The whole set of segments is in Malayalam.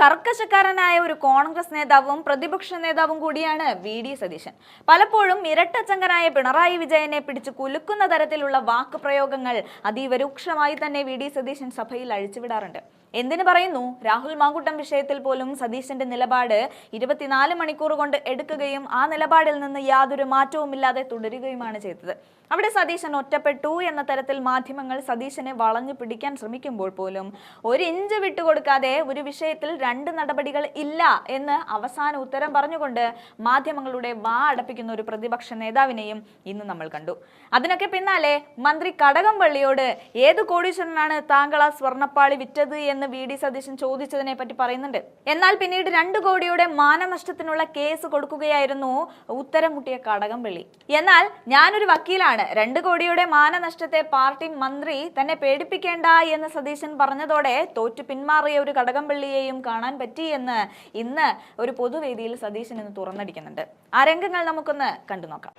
കർക്കശക്കാരനായ ഒരു കോൺഗ്രസ് നേതാവും പ്രതിപക്ഷ നേതാവും കൂടിയാണ് വി.ഡി. സതീശൻ. പലപ്പോഴും ഇരട്ടച്ചങ്കനായ പിണറായി വിജയനെ പിടിച്ചു കുലുക്കുന്ന തരത്തിലുള്ള വാക്കുപ്രയോഗങ്ങൾ അതീവ രൂക്ഷമായി തന്നെ വി.ഡി. സതീശൻ സഭയിൽ അഴിച്ചുവിടാറുണ്ട്. എന്തിനു പറയുന്നു, രാഹുൽ മാങ്കൂട്ടം വിഷയത്തിൽ പോലും സതീശന്റെ നിലപാട് 24 മണിക്കൂർ കൊണ്ട് എടുക്കുകയും ആ നിലപാടിൽ നിന്ന് യാതൊരു മാറ്റവുമില്ലാതെ തുടരുകയുമാണ് ചെയ്തത്. അവിടെ സതീശൻ ഒറ്റപ്പെട്ടു എന്ന തരത്തിൽ മാധ്യമങ്ങൾ സതീശനെ വളഞ്ഞു പിടിക്കാൻ ശ്രമിക്കുമ്പോൾ പോലും ഒരു ഇഞ്ച് വിട്ടുകൊടുക്കാതെ ഒരു വിഷയത്തിൽ 2 നടപടികൾ ഇല്ല എന്ന് അവസാന ഉത്തരം പറഞ്ഞുകൊണ്ട് മാധ്യമങ്ങളുടെ വാ അടപ്പിക്കുന്ന ഒരു പ്രതിപക്ഷ നേതാവിനെയും ഇന്ന് നമ്മൾ കണ്ടു. അതിനൊക്കെ പിന്നാലെ മന്ത്രി കടകംപള്ളിയോട് ഏത് കോടീശ്വരനാണ് താങ്കൾ ആ സ്വർണ്ണപ്പാളി വിറ്റത് എന്ന് വി.ഡി. സതീശൻ ചോദിച്ചതിനെ പറ്റി പറയുന്നുണ്ട്. എന്നാൽ പിന്നീട് 2 കോടിയുടെ മാനനഷ്ടത്തിനുള്ള കേസ് കൊടുക്കുകയായിരുന്നു ഉത്തരം മുട്ടിയ കടകംപള്ളി. എന്നാൽ ഞാനൊരു വക്കീലാണ്, 2 കോടിയുടെ മാനനഷ്ടത്തെ പാർട്ടി മന്ത്രി തന്നെ പേടിപ്പിക്കേണ്ട എന്ന് സതീശൻ പറഞ്ഞതോടെ തോറ്റു പിന്മാറിയ ഒരു കടകംപള്ളിയെയും കാണാൻ പറ്റി എന്ന് ഇന്ന് ഒരു പൊതുവേദിയിൽ സതീശൻ ഇന്ന് തുറന്നടിക്കുന്നുണ്ട്. ആ രംഗങ്ങൾ നമുക്കൊന്ന് കണ്ടു നോക്കാം.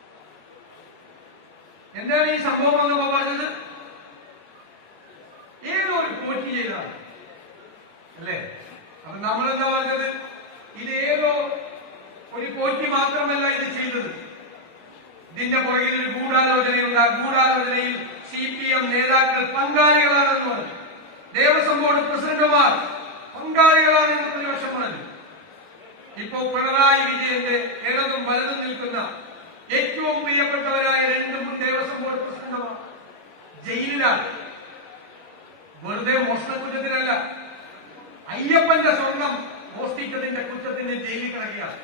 എന്താണ് ഈ സംഭവം എന്ന് പറഞ്ഞത്? ഏതോ ഒരു പോറ്റി ചെയ്താണ് അല്ലേ? അപ്പൊ നമ്മളെന്താ പറഞ്ഞത്? ഇത് ഏതോ ഒരു പോറ്റി മാത്രമല്ല ഇത് ചെയ്തത്. ഇതിന്റെ പുറകിൽ ഒരു ഗൂഢാലോചനയുണ്ട്. ആ ഗൂഢാലോചനയിൽ CPM നേതാക്കൾ പങ്കാളികളാണെന്ന് പറഞ്ഞു. ദേവസ്വം ബോർഡ് പ്രസിഡന്റുമാർ പങ്കാളികളാണെന്ന് പ്രതിപക്ഷം പറഞ്ഞു. ഇപ്പോ പിണറായി വിജയന്റെ ഇടതും വലതും നിൽക്കുന്ന ഏറ്റവും പ്രിയപ്പെട്ടവരായ 2 മുൻ ദേവസ്വം ബോർഡ് പ്രസിഡന്റുമാർ ജയിലിലാണ്. വെറുതെ മോഷണ കുറ്റത്തിനല്ല, അയ്യപ്പന്റെ സ്വർണം മോഷ്ടിച്ചതിന്റെ കുറ്റത്തിന് ജയിലിൽ കിടക്കുകയാണ്.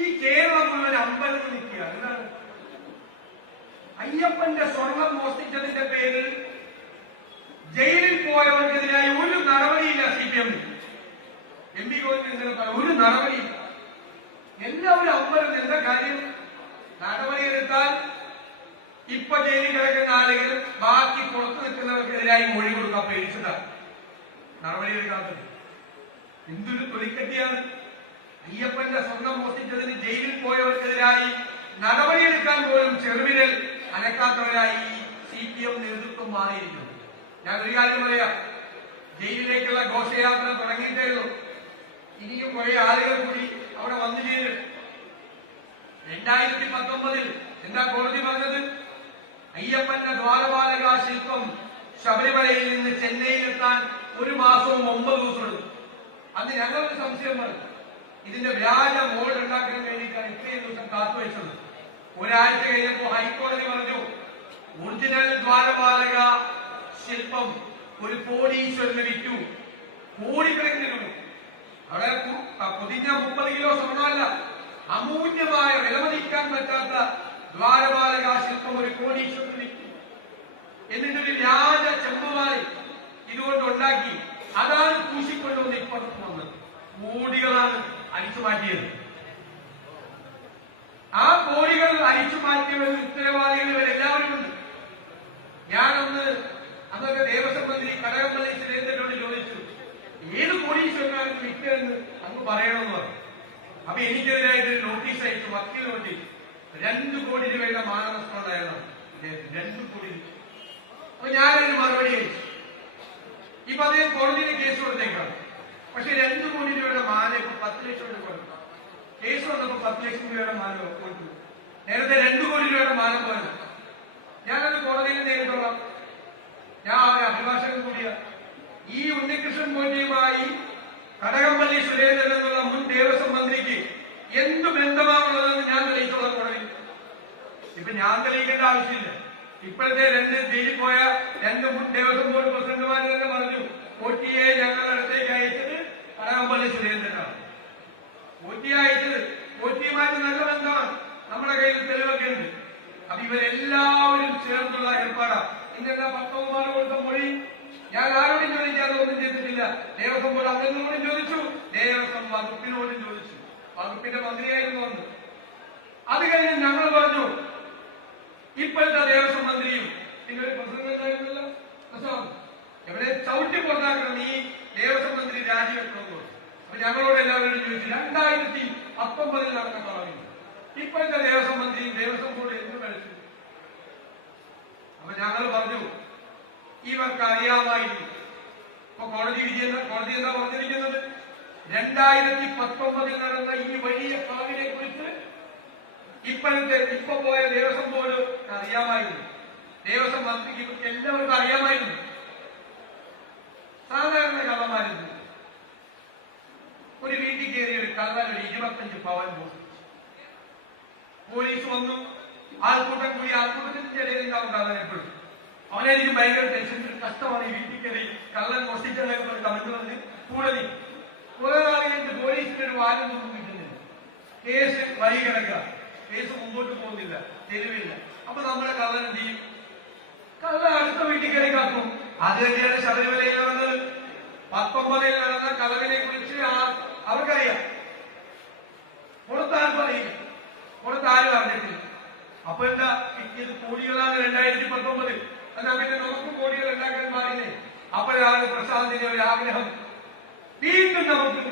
ഈ കേരളം മുഴുവൻ അമ്പലത്തിൽ നിൽക്കുക. എന്താണ്? അയ്യപ്പന്റെ സ്വർണം മോഷ്ടിച്ചതിന്റെ പേരിൽ ജയിലിൽ പോയവർക്കെതിരായി ഒരു നടപടിയില്ല. CPM MP ഒരു നടപടിയില്ല. എല്ലാവരും അമ്പലത്തിൽ. എന്താ കാര്യം? നടപടിയെടുത്താൽ ഇപ്പൊ ജയിലിൽ കിടക്കുന്ന ആളുകൾ ബാക്കി പുറത്തു നിൽക്കുന്നവർക്കെതിരായി മൊഴി കൊടുക്കാൻ പേടിച്ചതാണ് നടപടിയെടുക്കാത്തത്. എന്തൊരു തൊലിക്കട്ടിയാണ്! അയ്യപ്പന്റെ സ്വർണം മോഷ്ടിച്ചതിന് ജയിലിൽ പോയവർക്കെതിരായി നടപടിയെടുക്കാൻ പോലും ചെറുവിരൽ അനക്കാത്തവരായി CPM നേതൃത്വം മാറിയിരിക്കുന്നു. ഞാൻ ഒരു കാര്യം പറയാം, ജയിലിലേക്കുള്ള ഘോഷയാത്ര തുടങ്ങിയിട്ടേയുള്ളൂ. ഇനിയും കുറെ ആളുകൾ കൂടി അവിടെ വന്നു ചേരും. 2019 എന്താ കോടതി പറഞ്ഞത്? അയ്യപ്പന്റെ ദ്വാരപാലക ശില്പം ശബരിമലയിൽ നിന്ന് ചെന്നൈയിലെത്താൻ 1 മാസവും 9 ദിവസം എടുത്തു. അന്ന് ഞങ്ങളൊരു സംശയം പറഞ്ഞു, ഇതിന്റെ വ്യാജ മോഡ് ഉണ്ടാക്കാൻ വേണ്ടിയിട്ടാണ് ഇത്രയും ദിവസം കാത്തുവെച്ചത്. ഒരാഴ്ച കഴിഞ്ഞപ്പോൾ ഹൈക്കോടതി പറഞ്ഞു, ഒറിജിനൽ ദ്വാരപാലക ശില്പം ഒരു കോടീശ്വരന് വിറ്റു. കോടിക്കണക്കിന് അവിടെ പൊതിഞ്ഞ 30 കിലോ സ്വർണ്ണമല്ല, അമൂല്യമായ വിലമതിക്കാൻ പറ്റാത്ത ദ്വാരപാലക ശില്പം ഒരു കോടീശ്വരന് വിറ്റു. എന്നിട്ടൊരു വ്യാജ ചെമ്പുമായി ഇതുകൊണ്ട് ഉണ്ടാക്കി അതാണ് പൂശിക്കൊണ്ടുവന്ന് ഇപ്പുറത്ത് വന്നത്. കോടികളാണ് അരിച്ചു മാറ്റിയത്. ആ കോടികൾ അരിച്ചു മാറ്റിയവരിൽ ഉത്തരവാദികൾ ഇവരെല്ലാവരും ഉണ്ട്. ഞാനൊന്ന് അന്നൊക്കെ ദേവസ്വം മന്ത്രി കടകംപള്ളി സുരേന്ദ്രനോട് ചോദിച്ചു, ഏത് കോടീശ്വരനാണ് വിറ്റതെന്ന് അങ്ങ് പറയണമെന്ന് പറഞ്ഞു. അപ്പൊ എനിക്കെതിരായിട്ട് നോട്ടീസ് അയച്ചു, വക്കീൽ നോട്ടീസ്. 2 കോടി രൂപയുടെ മാനനഷ്ടം ഉണ്ടായിരുന്നു. 2 കോടി. അപ്പൊ ഞാനൊരു മറുപടി അയച്ചു. ഇപ്പൊ അദ്ദേഹം കോടതിയിൽ കേസ് കൊടുത്തേക്കാണ്. പക്ഷെ 2 കോടി രൂപയുടെ മാല ഇപ്പൊ 10 ലക്ഷം രൂപ കൊടുക്കും. കേസ് വന്നപ്പോ 10 ലക്ഷം രൂപയുടെ മാല കൊടുത്തു. നേരത്തെ 2 കോടി രൂപയുടെ മാല പോയത്. ഞാനത് കോടതിയിൽ നേരിട്ടോളാം. ഞാൻ ഒരു അഭിഭാഷകൻ കൂടിയ ഈ ഉണ്ണികൃഷ്ണൻ പോറ്റിയുമായി കടകംപള്ളി സുരേന്ദ്രൻ എന്നുള്ള മുൻ ദേവസ്വം മന്ത്രിക്ക് എന്ത് ബന്ധമാണുള്ളതെന്ന് ഞാൻ തെളിയിച്ചോളാം കോടതിയിൽ. ഇപ്പൊ ഞാൻ തെളിയിക്കേണ്ട ആവശ്യമില്ല. ഇപ്പോഴത്തെ 2 ജയിലിൽ പോയ 2 മുൻ ദേവസ്വം ബോർഡ് പ്രസിഡന്റുമാർ തന്നെ പറഞ്ഞു, പോറ്റിയെ ഞങ്ങളുടെ അടുത്തേക്ക് അയച്ചത് കടകംപള്ളി സുരേന്ദ്രനാണ്. പോറ്റിയെ അയച്ചത് പോറ്റിയുമായിട്ട് നല്ല ബന്ധമാണ്. നമ്മുടെ കയ്യിൽ തെളിവൊക്കെ ഉണ്ട്. അപ്പൊ ഇവരെല്ലാവരും ചേർന്നുള്ള ഏർപ്പാടാണ്. ഇന്നെന്താ പത്മകുമാർ കൊടുത്ത മൊഴി ഞാൻ ആരോടും ചോദിക്കാതെ ഒന്നും ചെയ്തിട്ടില്ല. ദേവസ്വം ബോർഡ് അംഗങ്ങളോടും ചോദിച്ചു, ദേവസ്വം വകുപ്പിനോടും ചോദിച്ചു. വകുപ്പിന്റെ മന്ത്രിയായിരുന്നു വന്നു. അത് കഴിഞ്ഞ് ഞങ്ങൾ പറഞ്ഞു, ഇപ്പോഴത്തെ ദേവസ്വം മന്ത്രിയും നിങ്ങളുടെ പ്രസിഡന്റായിരുന്നല്ലോ പ്രസാദ്, എവിടെ ചവിട്ടി പുറത്താക്കണം, ഈ ദേവസ്വം മന്ത്രി രാജിവെക്കണമെന്ന്. അപ്പൊ ഞങ്ങളോട് എല്ലാവരോടും ചോദിച്ചു, 2019 നടന്ന കളവിൽ ഇപ്പോഴത്തെ ദേവസ്വം മന്ത്രിയും ദേവസ്വം ബോർഡ് എന്ത് കളിച്ചു? അപ്പൊ ഞങ്ങൾ പറഞ്ഞു, ഇവർക്ക് അറിയാമായിരുന്നു. ഇപ്പൊ കോടതി എന്താ പറഞ്ഞിരിക്കുന്നത്? 2019 നടന്ന ഈ വലിയ കളവിനെ കുറിച്ച് ഇപ്പൊ പോയ ദേവസ്വം ബോർഡ് അറിയാമായിരുന്നു, ദേവസ്വം മന്ത്രിക്ക് എല്ലാവർക്കും അറിയാമായിരുന്നു. സാധാരണ കള്ളന്മാരുന്നു. ഒരു വീട്ടിൽ കയറിയ ഒരു കള്ളൻ ഒരു 25 പവൻ പോലീസ് വന്നു. ആൾക്കൂട്ടം കൂടി, ആൾക്കൂട്ടത്തിന്റെ ഇടയിൽ ഉണ്ടാവും കള്ളൻ എപ്പോഴും. അവനായിരിക്കും ഭയങ്കര ടെൻഷൻ. കഷ്ടമാണ് ഈ വീട്ടിൽ കയറി കള്ളൻ മോഷ്ടിച്ചതൊക്കെ കമന്റ് പറഞ്ഞ് കൂടലി കുറെ നാളുകൾക്ക് പോലീസിന് ഒരു വാരമൊന്നും കിട്ടുന്നില്ല. കേസ് വഴി കിടക്കുക, കേസ് മുമ്പോട്ട് പോകുന്നില്ല, തെരുവില്ല. അപ്പൊ നമ്മുടെ കള്ളൻ എന്ത് ചെയ്യും? കള്ളൻ അടുത്ത വീട്ടിൽ കയറി കാക്കും. അത് തന്നെയാണ് ശബരിമലയിൽ നടന്നത്. 19 നടന്ന കളവിനെ കുറിച്ച് അവർക്കറിയാം, പുറത്താർക്കും അറിയില്ല, പുറത്താരും അറിഞ്ഞിട്ടില്ല. അപ്പൊ എന്താ ഇത് കോടികളാണ് 2019. എന്നാ പിന്നെ നമുക്ക് കോടികൾ ഉണ്ടാക്കാൻ പാടില്ലേ? അപ്പോഴാണ് പ്രസാദിന്റെ ഒരു ആഗ്രഹം, വീണ്ടും നമുക്ക്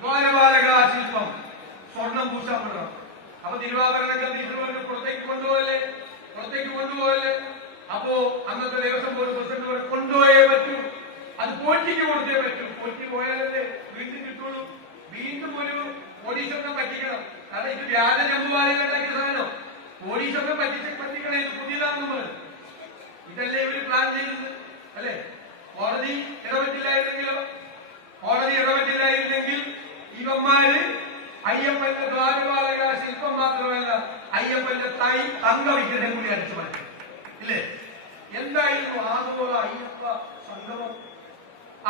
ദ്വാരപാലക ശില്പം സ്വർണം പൂശാൻ വിടണം. അപ്പൊ തിരുവാഭരണങ്ങൾ തിരുവനന്തപുരം പുറത്തേക്ക് കൊണ്ടുപോകല്ലേ. അപ്പോ അന്നത്തെ ദേവസ്വം ബോർഡ് പ്രസിഡന്റ് കൊണ്ടുപോയേ പറ്റൂ, അത് പോറ്റിക്ക് കൊടുത്തേ പറ്റൂ. പോറ്റി പോയാലല്ലേ വീണ്ടും കിട്ടുള്ളൂ. വീണ്ടും ഒരു പോലീസൊക്കെ പറ്റിക്കണം. കാരണം ഇത് വ്യാജ ജമ്പുവാലകൾ ഉണ്ടാക്കിയ സാധനം. പോലീസൊക്കെ പറ്റിക്കണം. ഇത് പുതിയതാണെന്ന് പറഞ്ഞു. ഇതല്ലേ ഇവര് പ്ലാൻ ചെയ്യുന്നത് അല്ലെ? കോടതി ഇടപെട്ടില്ലായിരുന്നെങ്കിൽ ഇവന്മാര് അയ്യപ്പന്റെ ദ്വാരപാലക ശില്പം മാത്രമല്ല, അയ്യപ്പന്റെ തങ്ക വിഗ്രഹം കൂടി അടിച്ചു മാറ്റി ഇല്ലേ? എന്തായിരുന്നു ആഗോള അയ്യപ്പ സംഗമം?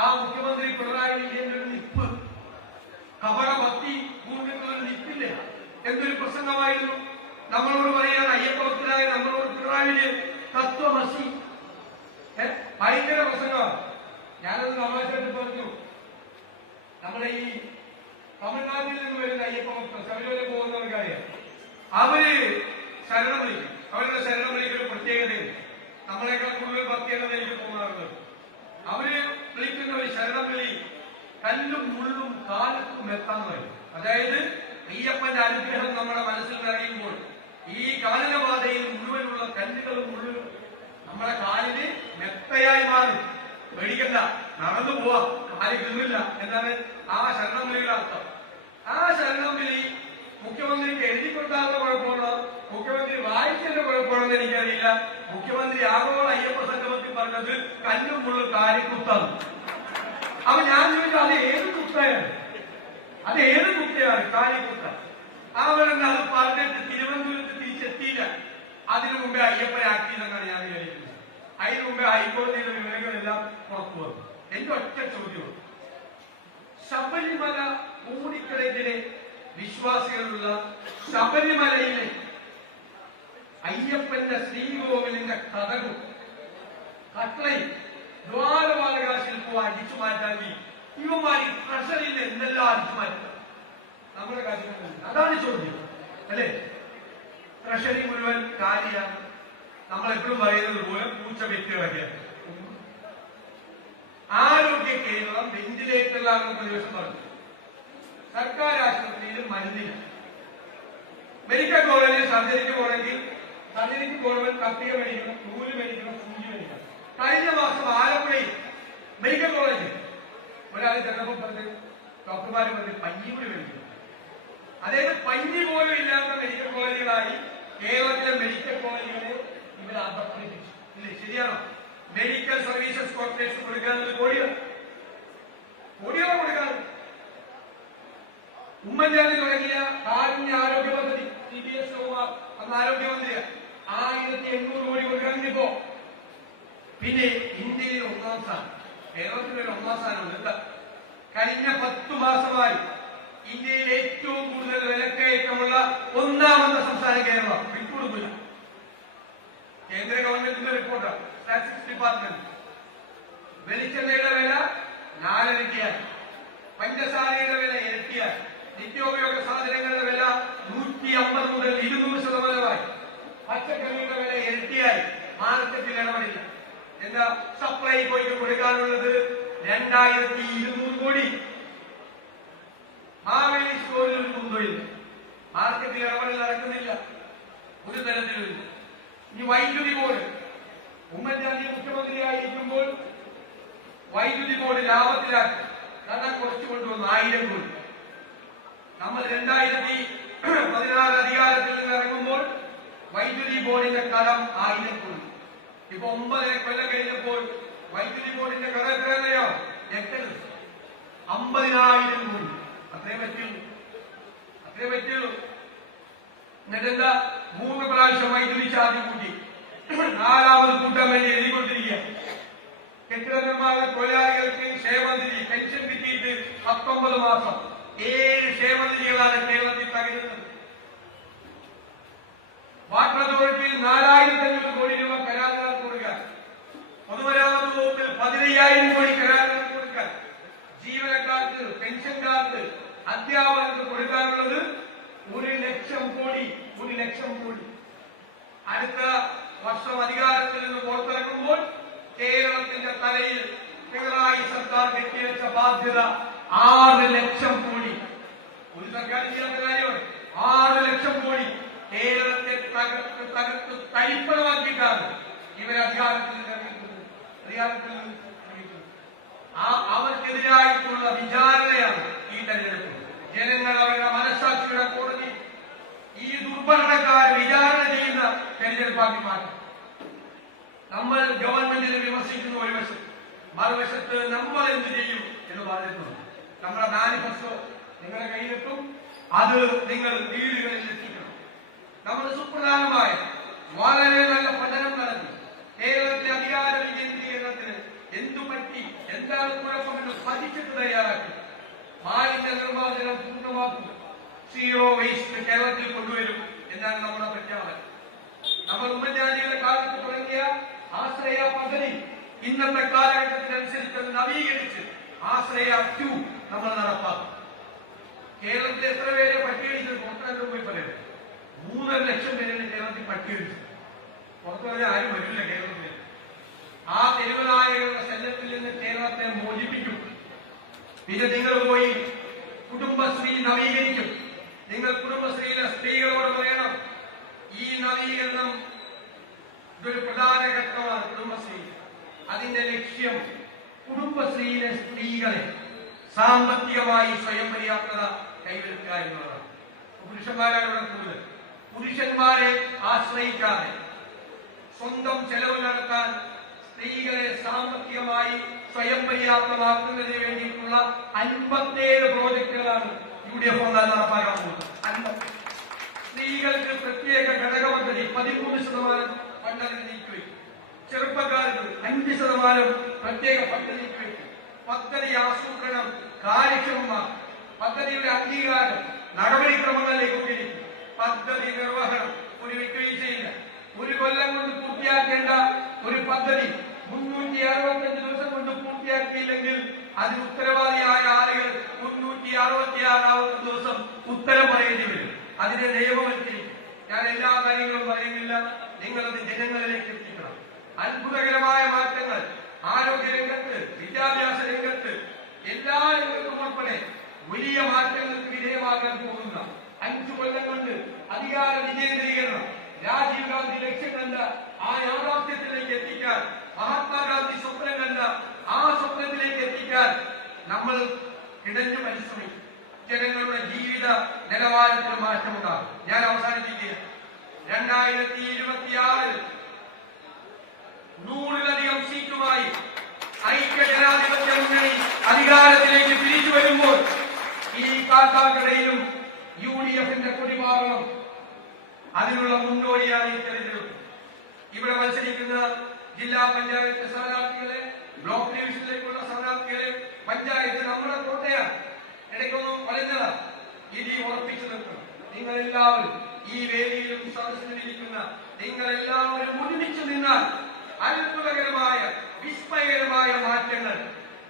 ആ മുഖ്യമന്ത്രി പിണറായി വിജയന്റെ ഒരു നിപ്പ്, കപട ഭക്തി പൂർണ്ണിട്ടുള്ള ഒരു നിപ്പില്ലേ? എന്തൊരു പ്രസംഗമായിരുന്നു. നമ്മളോട് പറയാണ് അയ്യപ്പ ഭക്തരായ നമ്മളോട് പിണറായി വിജയൻ തത്വമസി. ഭയങ്കര പ്രസംഗമാണ്. ഞാനത് തമാശയായിട്ട് പറഞ്ഞു. നമ്മുടെ ഈ തമിഴ്നാട്ടിൽ നിന്ന് വരുന്ന അയ്യപ്പ ഭക്തർ ശബരിമല പോകുന്നവർക്കറിയാം, അവര് ശരണം വിളിക്കും. അവരുടെ ശരണം വിളിക്കൊരു പ്രത്യേകതയുണ്ട്. നമ്മളെക്കാൾ കൂടുതൽ ഭക്തിയാണെന്ന് എനിക്ക് തോന്നാറുണ്ട്. അവര് വിളിക്കുന്ന ഒരു ശരണം വിളി കല്ലും മുള്ളും കാലത്തും എത്താൻ വരും. അതായത് അയ്യപ്പന്റെ അനുഗ്രഹം നമ്മുടെ മനസ്സിൽ നിറയുമ്പോൾ ഈ കാനനപാതയിൽ മുഴുവനുള്ള കല്ലുകളും മുള്ളുകളും നമ്മുടെ കാലിന് മെത്തയായി മാറും. പേടിക്കണ്ട, നടന്നു പോവാം, കാല് കിന്നില്ല എന്നാണ് ആ ശരണം വിളിയുടെ അർത്ഥം. ആ ശരണം വിളി മുഖ്യമന്ത്രിക്ക് എഴുതിക്കൊണ്ടാകുന്ന കുഴപ്പമാണോ, മുഖ്യമന്ത്രി വായിച്ചതിന്റെ കുഴപ്പമാണെന്ന് എനിക്കറിയില്ല. മുഖ്യമന്ത്രി ആഗോള അയ്യപ്പ സംഗമത്തിൽ പറഞ്ഞത് കല്ലും മുള്ളും കാലിക്കുത്താണ്. അപ്പൊ ഞാൻ ചോദിച്ചു, അത് ഏത് കുത്തയാണ്? കാലിക്കുത്ത? അവരെന്നെ അത് പറഞ്ഞിട്ട് തിരുവനന്തപുരത്ത് തിരിച്ചെത്തിയില്ല. അതിനു മുമ്പേ അയ്യപ്പനെ ആക്കിയതെന്നാണ് ഞാൻ വിചാരിക്കുന്നത്. അതിനു മുമ്പേ ഹൈക്കോടതിയുടെ വിവരങ്ങളെല്ലാം പുറത്തു വന്നു. എന്റെ ഒറ്റ ചോദ്യം, ശബരിമല കോടിക്കണക്കിന് വിശ്വാസികളുള്ള ശബരിമലയിലെ അയ്യപ്പന്റെ ശ്രീകോവിലിന്റെ കഥകും കട്ടളയും ദ്വാരപാലക ശില്പവും അടിച്ചു മാറ്റാമെങ്കിൽ ഇവന്മാർ ഈ ട്രഷറിയിൽ എന്തെല്ലാം അടിച്ചു മാറ്റുക? നമ്മുടെ കാര്യങ്ങൾ അതാണ് ചോദ്യം അല്ലെ? ട്രഷറി മുഴുവൻ കാര്യമാണ്. നമ്മളെപ്പോഴും പറയുന്നത് പോലെ പൂച്ച വ്യക്തികളൊക്കെയാണ്. ആരോഗ്യ കേന്ദ്രം വെന്റിലേറ്ററിലാണെന്ന് ഒരു ദിവസം പറഞ്ഞു. സർക്കാർ ആശുപത്രിയിൽ മരുന്നില്ല. മെഡിക്കൽ കോളേജിൽ സർജറിക്ക് പോകണമെങ്കിൽ കത്തിക മേടിക്കണം, നൂല് മേടിക്കണം, സൂചി മേടിക്കണം. കഴിഞ്ഞ മാസം ആലപ്പുഴയിൽ മെഡിക്കൽ കോളേജിൽ ഒരാൾ ചെന്നപ്പോൾ പറഞ്ഞ് ഡോക്ടർമാര് പറഞ്ഞ് പഞ്ഞി കൂടി മേടിക്കണം. അതായത് പഞ്ഞി പോലും ഇല്ലാത്ത മെഡിക്കൽ കോളേജുകളായി കേരളത്തിലെ മെഡിക്കൽ കോളേജുകളെ ഇവർ അധപ്പതിപ്പിച്ചു. ഇല്ലേ? ശരിയാണോ? മെഡിക്കൽ സർവീസസ് കോർപ്പറേഷൻ കൊടുക്കാനുള്ള കോടികളാണ് കൊടുക്കാറ്. ഉമ്മൻചാണ്ടി തുടങ്ങിയ കാരുണ്യ ആരോഗ്യ പദ്ധതി CBS കുമാർ അന്ന് ആരോഗ്യമന്ത്രിയാണ്. 1800 കോടി കൊടുക്കാനിപ്പോ. പിന്നെ ഇന്ത്യയിൽ 1ാം സ്ഥാനം, കേരളത്തിൽ ഒരു 1ാം സ്ഥാനമുണ്ട്. കഴിഞ്ഞ 10 മാസമായി ഇന്ത്യയിൽ ഏറ്റവും കൂടുതൽ വിലക്കയറ്റമുള്ള 1ാമത്തെ സംസ്ഥാനം കേരളം. വിട്ടുകൊടുക്കില്ല. കേന്ദ്ര ഗവൺമെന്റിന്റെ റിപ്പോർട്ടാണ്, സ്റ്റാറ്റിസ്റ്റിക്സ് ഡിപ്പാർട്ട്മെന്റ്. വെളിച്ചെണ്ണയുടെ വില 4 ഇരട്ടിയായി, പഞ്ചസാരയുടെ വില ഇരട്ടിയായി, നിത്യോപയോഗ സാധനങ്ങളുടെ വില 150 മുതൽ 200% പച്ചക്കറിയുടെ വില ഇരട്ടിയായി. മാർക്കറ്റിൽ ഇടപെടില്ല. എന്താ? സപ്ലൈകോയ്ക്ക് കൊടുക്കാനുള്ളത് 2200 കോടി. മാവേലി സ്റ്റോറിൽ ഒരു കുന്തമില്ല. മാർക്കറ്റിൽ ഇടപെടൽ നടക്കുന്നില്ല ഒരു തരത്തിലുമില്ല. ഇനി വൈദ്യുതി ബോർഡ്, ഉമ്മൻചാണ്ടി മുഖ്യമന്ത്രിയായിരിക്കുമ്പോൾ വൈദ്യുതി ബോർഡ് ലാഭത്തിലാക്കി. കാരണം കുറച്ച് കൊണ്ടുവന്നു 1000 കോടി. നമ്മൾ 2016 അധികാരത്തിൽ നിന്ന് ഇറങ്ങുമ്പോൾ വൈദ്യുതി ബോർഡിന്റെ കടം 1000 കോടി. ഇപ്പൊ 9 കൊല്ലം കഴിഞ്ഞപ്പോൾ വൈദ്യുതി ബോർഡിന്റെ കടം എത്രയോ 50,000 കോടി. അത്രേ പറ്റുള്ളൂ. എന്നിട്ടെന്താ 3 പ്രാവശ്യം വൈദ്യുതി ചാർജ് കൂട്ടി, 4ാമത് കൂട്ടാൻ വേണ്ടി എഴുതിക്കൊണ്ടിരിക്കുക. കെട്ടിട നിർമ്മാണ തൊഴിലാളികൾക്ക് ക്ഷേമനിധി പെൻഷൻ കിട്ടിയിട്ട് 19 മാസം 7 ക്ഷേമനിധികളാണ് കേരളത്തിൽ തകരുന്നത്. വാട്ടർ അതോറിറ്റിയിൽ 4,500 കോടി രൂപ കരാറുകാർക്ക് കൊടുക്കാൻ, പൊതുമരാമത്ത് വകുപ്പിൽ 15,000 കോടി കരാറുകാർക്ക് കൊടുക്കാൻ, ജീവനക്കാർക്ക് പെൻഷൻകാർക്ക് അധ്യാപകർക്ക് കൊടുക്കാനുള്ളത് 1,00,000 കോടി. അടുത്ത വർഷം അധികാരത്തിൽ നിന്ന് പുറത്തിറങ്ങുമ്പോൾ കേരളത്തിന്റെ തലയിൽ പിണറായി സർക്കാർ കെട്ടിവെച്ച ബാധ്യത 6,00,000 കോടി. ഒരു സർക്കാർ ചെയ്യാത്ത കാര്യമാണ്. 6,00,000 കോടി കേരളത്തെ തകർത്ത് തരിപ്പണമാക്കിയിട്ടാണ് ഇവരെ അധികാരത്തിൽ ഇറങ്ങിയിട്ടുള്ളത്. അവർക്കെതിരായിട്ടുള്ള വിചാരണയാണ് ഈ തെരഞ്ഞെടുപ്പ്. ജനങ്ങൾ അവരുടെ മനസ്സാക്ഷിയുടെ കോടതി ഈ ദുർഭരണക്കാർ വിചാരണ ചെയ്യുന്ന തെരഞ്ഞെടുപ്പാക്കി മാറ്റും. നമ്മൾ ഗവൺമെന്റിനെ വിമർശിക്കുന്ന ഒരു വശം, മറുവശത്ത് നമ്മൾ എന്ത് ചെയ്യും എന്ന് പറഞ്ഞിട്ടുണ്ട്. നമ്മുടെ മാനിഫെസ്റ്റോ നിങ്ങളുടെ കയ്യിലെത്തും, അത് നിങ്ങൾ വീടുകളിൽ എത്തിക്കണം. നമ്മൾ സുപ്രധാനമായ വളരെ നല്ല പഠനം നടത്തി കേരളത്തിലെ അധികാര വികേന്ദ്രീകരണത്തിന് എന്തു പറ്റി, എന്താണ് കുഴപ്പമെന്ന് പഠിച്ചിട്ട് തയ്യാറാക്കി മാലിന്യ നിർമ്മാർജ്ജനം പൂർണ്ണമാക്കും, 0 വേസ്റ്റ് കേരളത്തിൽ കൊണ്ടുവരും എന്നാണ് നമ്മുടെ പ്രഖ്യാപനം. നമ്മൾ ഉമ്മൻചാണ്ടിയുടെ കാലത്ത് തുടങ്ങിയ ആശ്രയ പദ്ധതി ഇന്നത്തെ കാലഘട്ടത്തിനനുസരിച്ച് നവീകരിച്ച് ആശ്രയ 2 നമ്മൾ നടപ്പാക്കും. കേരളത്തിൽ എത്ര പേരെ പട്ടികടിച്ചത് പുറത്തു പോയി പറയാം. 3.5 ലക്ഷം പേരാണ് കേരളത്തിൽ പട്ടികടിച്ചത്. പുറത്തു പറഞ്ഞാൽ ആരും വരില്ല കേരളത്തിൽ. ആ തെരുവനായകളുടെ ശല്യത്തിൽ നിന്ന് കേരളത്തെ മോചിപ്പിക്കും. പിന്നെ നിങ്ങൾ പോയി കുടുംബശ്രീ നവീകരിക്കും. നിങ്ങൾ കുടുംബശ്രീയിലെ സ്ത്രീകളോട് പറയണം, ഈ നവീകരണം ഇതൊരു പ്രധാന ഘട്ടമാണ്. കുടുംബശ്രീ അതിന്റെ ലക്ഷ്യം കുടുംബശ്രീയിലെ സ്ത്രീകളെ സാമ്പത്തികമായി സ്വയം പര്യാപ്തത കൈവരിക്കുക എന്നുള്ളതാണ്. പുരുഷന്മാരാണ് ഇവിടെ കൂടുതൽ. പുരുഷന്മാരെ ആശ്രയിക്കാതെ സ്വന്തം ചെലവ് നടത്താൻ സ്ത്രീകളെ സാമ്പത്തികമായി സ്വയം പര്യാപ്തമാക്കുന്നതിന് വേണ്ടിയിട്ടുള്ള 57 പ്രോജക്ടുകളാണ് UDF നടപ്പാക്കാൻ പോകുന്നത്. സ്ത്രീകൾക്ക് പ്രത്യേക ഘടക പദ്ധതി 13% ഫണ്ടതിന് നീക്കിവെക്കും. ചെറുപ്പക്കാർക്ക് 5% പ്രത്യേക പദ്ധതി നീക്കിവെക്കും. പദ്ധതി ആസൂത്രണം കാര്യക്ഷമമാക്കും. പദ്ധതിയുടെ അംഗീകാരം നടപടിക്രമങ്ങളിലേക്ക് ഉപയോഗിക്കും. പദ്ധതി നിർവഹണം ഒരു വിട്ടുവീഴ്ചയില്ല. 1 കൊല്ലം കൊണ്ട് പൂർത്തിയാക്കേണ്ട ഒരു പദ്ധതി 365 ദിവസം കൊണ്ട് പൂർത്തിയാക്കിയില്ലെങ്കിൽ അതിന് ഉത്തരവാദിയായ ആളുകൾ 366 ദിവസം ഉത്തരം പറയേണ്ടി വരും. അതിനെ നിയമവൽക്കരിക്കും. ഞാൻ എല്ലാ കാര്യങ്ങളും പറയുന്നില്ല, നിങ്ങളത് ജനങ്ങളിലേക്ക് എത്തിക്കണം. അത്ഭുതകരമായ മാറ്റങ്ങൾ ആരോഗ്യരംഗത്ത്, വിദ്യാഭ്യാസ രംഗത്ത്, എല്ലാ രംഗത്തും ഉൾപ്പെടെ വലിയ മാറ്റങ്ങൾക്ക് വിധേയമാകാൻ പോകുന്ന 5 കൊല്ലം കൊണ്ട് അധികാര വികേന്ദ്രീകരണം രാജീവ് ഗാന്ധി ലക്ഷ്യം കണ്ട ആ യാഥാർത്ഥ്യത്തിലേക്ക് എത്തിക്കാൻ, മഹാത്മാഗാന്ധി സ്വപ്നം കണ്ട ആ സ്വപ്നത്തിലേക്ക് എത്തിക്കാൻ നമ്മൾ കിടഞ്ഞു പരിശ്രമിക്കും. ജനങ്ങളുടെ ജീവിത നിലവാരത്തിൽ മാറ്റമുണ്ടാകും. ഞാൻ അവസാനിപ്പിക്കുക. 2026 100-ലധികം സീറ്റുമായി ഐക്യ ജനാധിപത്യ മുന്നണി അധികാരത്തിലേക്ക് തിരിച്ചു വരുമ്പോൾ ഈ കാട്ടാക്കടയിലും UDFന്റെ കൊടിമാറണം. അതിനുള്ള മുന്നോടിയാണ് ഈ തെരഞ്ഞെടുപ്പ്. ഇവിടെ മത്സരിക്കുന്ന ജില്ലാ പഞ്ചായത്ത് സ്ഥാനാർത്ഥികളെ, ബ്ലോക്ക് ഡിവിഷനിലേക്കുള്ള സ്ഥാനാർത്ഥികളെ, പഞ്ചായത്ത് നമ്മുടെ കോട്ടയാണ്. ഇടയ്ക്കൊന്നും പറഞ്ഞതാ, ഇനി ഉറപ്പിച്ചു നിൽക്കണം. നിങ്ങളെല്ലാവരും ഈ വേദിയിലും സദസ്സിലിരിക്കുന്ന നിങ്ങളെല്ലാവരും ഒരുമിച്ച് നിന്നാൽ അത്ഭുതകരമായ വിസ്മയകരമായ മാറ്റങ്ങൾ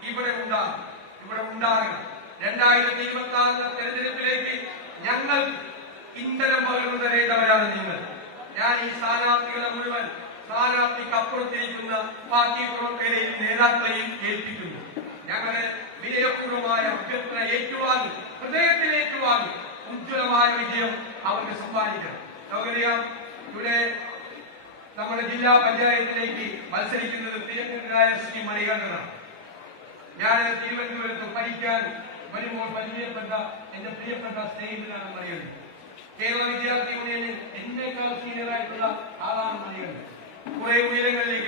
ഇവിടെ ഉണ്ടാകണം. 2026 തെരഞ്ഞെടുപ്പിലേക്ക് ഞങ്ങൾ ഇന്ധനം പകർന്നു തരേണ്ടവരാണ് നിങ്ങൾ. ഞാൻ ഈ സ്ഥാനാർത്ഥികളെ മുഴുവൻ സ്ഥാനാർത്ഥിക്കപ്പുറത്തിരിക്കുന്ന പാർട്ടി പ്രവർത്തകരെയും നേതാക്കളെയും ഏൽപ്പിക്കുന്നു. ഞങ്ങളുടെ വിനയപൂർവമായ അഭ്യർത്ഥന ഏറ്റുവാങ്ങി, ഹൃദയത്തിലേറ്റുവാങ്ങി ഉജ്ജ്വലമായ വിജയം അവർക്ക് സമ്മാനിക്കണം. നമുക്കറിയാം, ഇവിടെ നമ്മുടെ ജില്ലാ പഞ്ചായത്തിലേക്ക് മത്സരിക്കുന്നത് പ്രിയങ്കരനായ ശ്രീ മണികണ്ഠനാണ്. ഞാൻ തിരുവനന്തപുരത്ത് പഠിക്കാൻ വരുമ്പോൾ പരിചയപ്പെട്ട എന്റെ പ്രിയപ്പെട്ട സ്നേഹിതനാണ് മണികണ്ഠൻ. കേരള വിദ്യാർത്ഥി യൂണിയനിൽ എന്നേക്കാൾ സീനിയറായിട്ടുള്ള ആളാണ് മണികണ്ഠൻ. കുറെ ഉയരങ്ങളിലേക്ക്